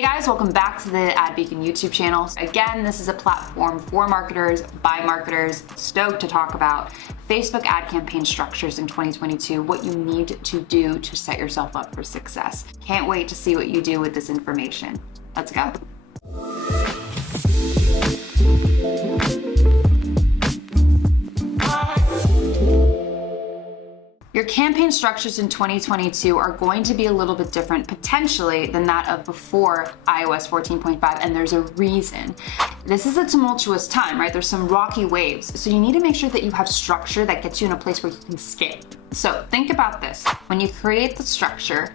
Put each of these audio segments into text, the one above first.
Hey guys, welcome back to the Ad Beacon YouTube channel. Again, this is a platform for marketers, by marketers. Stoked to talk about Facebook ad campaign structures in 2022, what you need to do to set yourself up for success. Can't wait to see what you do with this information. Let's go. Your campaign structures in 2022 are going to be a little bit different potentially than that of before iOS 14.5, and there's a reason. This is a tumultuous time, right? There's some rocky waves, so you need to make sure that you have structure that gets you in a place where you can scale. So think about this. When you create the structure,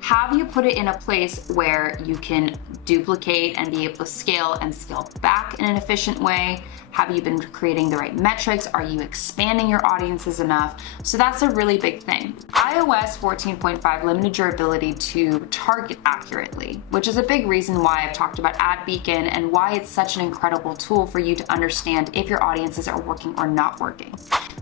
have you put it in a place where you can duplicate and be able to scale and scale back in an efficient way? Have you been creating the right metrics? Are you expanding your audiences enough? So that's a really big thing. iOS 14.5 limited your ability to target accurately, which is a big reason why I've talked about Ad Beacon and why it's such an incredible tool for you to understand if your audiences are working or not working.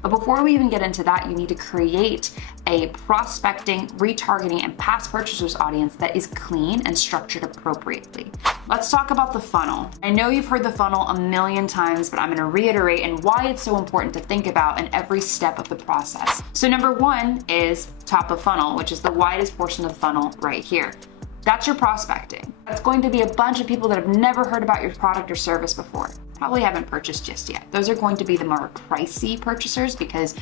But before we even get into that, you need to create a prospecting, retargeting, and past purchasers audience that is clean and structured appropriately. Let's talk about the funnel. I know you've heard the funnel a million times, but I'm going to reiterate and why it's so important to think about in every step of the process. So number one is top of funnel, which is the widest portion of the funnel right here. That's your prospecting. That's going to be a bunch of people that have never heard about your product or service before. Probably haven't purchased just yet. Those are going to be the more pricey purchasers because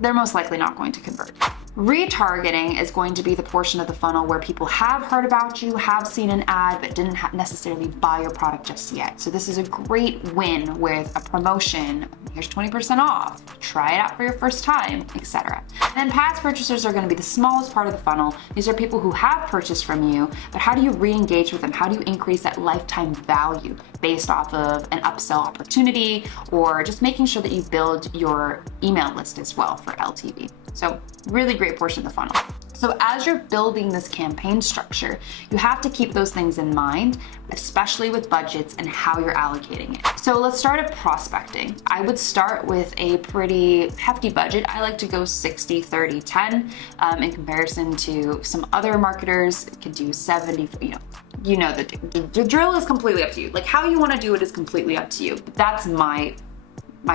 they're most likely not going to convert. Retargeting is going to be the portion of the funnel where people have heard about you, have seen an ad, but didn't necessarily buy your product just yet. So this is a great win with a promotion. Here's 20% off, try it out for your first time, etc. And then past purchasers are going to be the smallest part of the funnel. These are people who have purchased from you, but how do you re-engage with them? How do you increase that lifetime value based off of an upsell opportunity or just making sure that you build your email list as well for LTV? So really great portion of the funnel. So as you're building this campaign structure, you have to keep those things in mind, especially with budgets and how you're allocating it. So let's start at prospecting. I would start with a pretty hefty budget. I like to go 60, 30, 10 in comparison to some other marketers could do 70, the drill is completely up to you. Like how you want to do it is completely up to you. That's my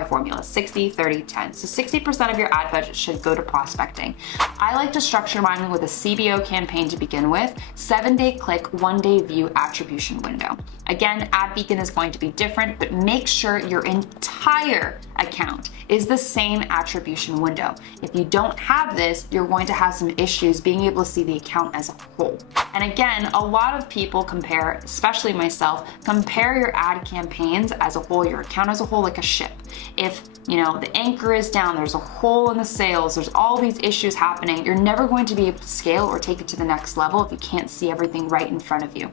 formula, 60, 30, 10. So 60% of your ad budget should go to prospecting. I like to structure mine with a CBO campaign to begin with, 7-day click, 1-day view attribution window. Again, Ad Beacon is going to be different, but make sure your entire account is the same attribution window. If you don't have this, you're going to have some issues being able to see the account as a whole. And again, a lot of people compare, especially myself, compare your ad campaigns as a whole, your account as a whole, like a ship. If the anchor is down, there's a hole in the sails, there's all these issues happening, you're never going to be able to scale or take it to the next level if you can't see everything right in front of you.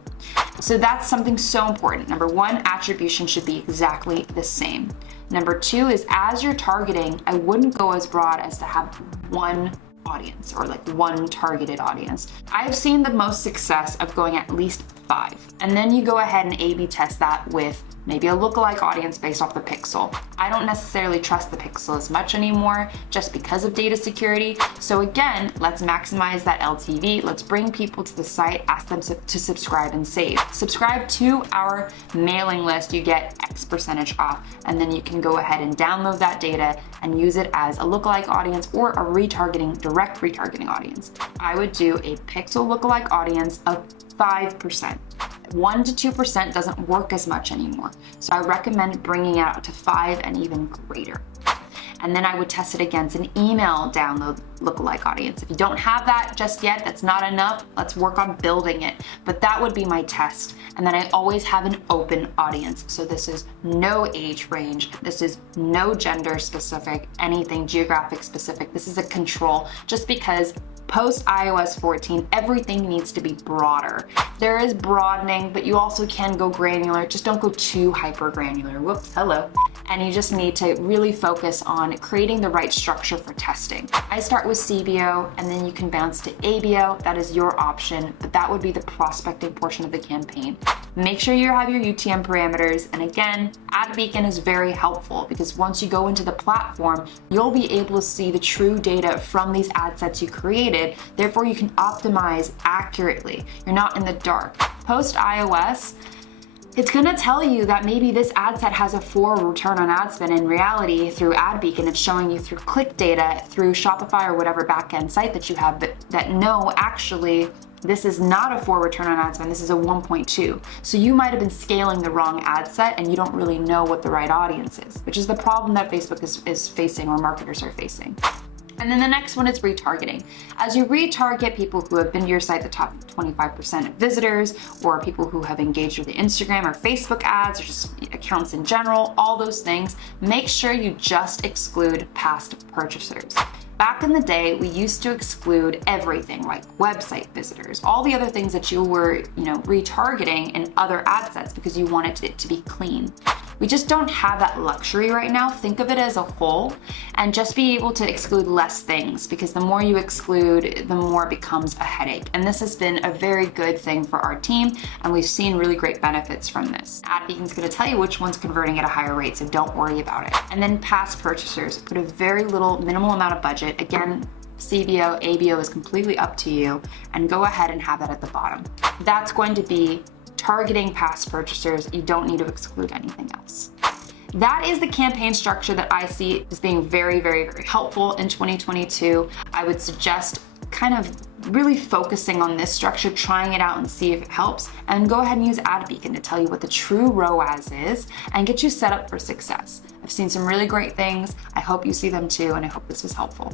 So that's something so important. Number one, attribution should be exactly the same. Number two is as you're targeting, I wouldn't go as broad as to have one audience or like one targeted audience. I've seen the most success of going at least 5. And then you go ahead and A/B test that with maybe a lookalike audience based off the pixel. I don't necessarily trust the pixel as much anymore just because of data security. So again, let's maximize that LTV. Let's bring people to the site, ask them to subscribe and save. Subscribe to our mailing list, you get X percentage off, and then you can go ahead and download that data and use it as a lookalike audience or a direct retargeting audience. I would do a pixel lookalike audience of 5%. 1 to 2% doesn't work as much anymore. So I recommend bringing it out to 5 and even greater. And then I would test it against an email download lookalike audience. If you don't have that just yet, that's not enough. Let's work on building it. But that would be my test. And then I always have an open audience. So this is no age range. This is no gender specific, anything geographic specific. This is a control just because post iOS 14, everything needs to be broader. There is broadening, but you also can go granular. Just don't go too hyper granular. Whoops, hello. And you just need to really focus on creating the right structure for testing. I start with CBO and then you can bounce to ABO. That is your option, but that would be the prospecting portion of the campaign. Make sure you have your UTM parameters. And again, Ad Beacon is very helpful because once you go into the platform, you'll be able to see the true data from these ad sets you created. Therefore, you can optimize accurately. You're not in the dark. Post iOS, it's gonna tell you that maybe this ad set has a 4 return on ad spend. In reality, through AdBeacon, it's showing you through click data, through Shopify or whatever backend site that you have, that no, actually, this is not a 4 return on ad spend, this is a 1.2. So you might have been scaling the wrong ad set and you don't really know what the right audience is, which is the problem that Facebook is facing, or marketers are facing. And then the next one is retargeting. As you retarget people who have been to your site, the top 25% of visitors, or people who have engaged with the Instagram or Facebook ads, or just accounts in general, all those things, make sure you just exclude past purchasers. Back in the day, we used to exclude everything, like website visitors, all the other things that you were, retargeting in other ad sets because you wanted it to be clean. We just don't have that luxury right now. Think of it as a whole and just be able to exclude less things, because the more you exclude, the more it becomes a headache. And this has been a very good thing for our team, and we've seen really great benefits from this. AdBeacon's gonna tell you which one's converting at a higher rate, so don't worry about it. And then past purchasers, put a very minimal amount of budget. Again, CBO, ABO is completely up to you, and go ahead and have that at the bottom. That's going to be targeting past purchasers. You don't need to exclude anything else. That is the campaign structure that I see as being very, very, very helpful in 2022. I would suggest kind of really focusing on this structure, trying it out and see if it helps, and go ahead and use AdBeacon to tell you what the true ROAS is and get you set up for success. I've seen some really great things. I hope you see them too, and I hope this was helpful.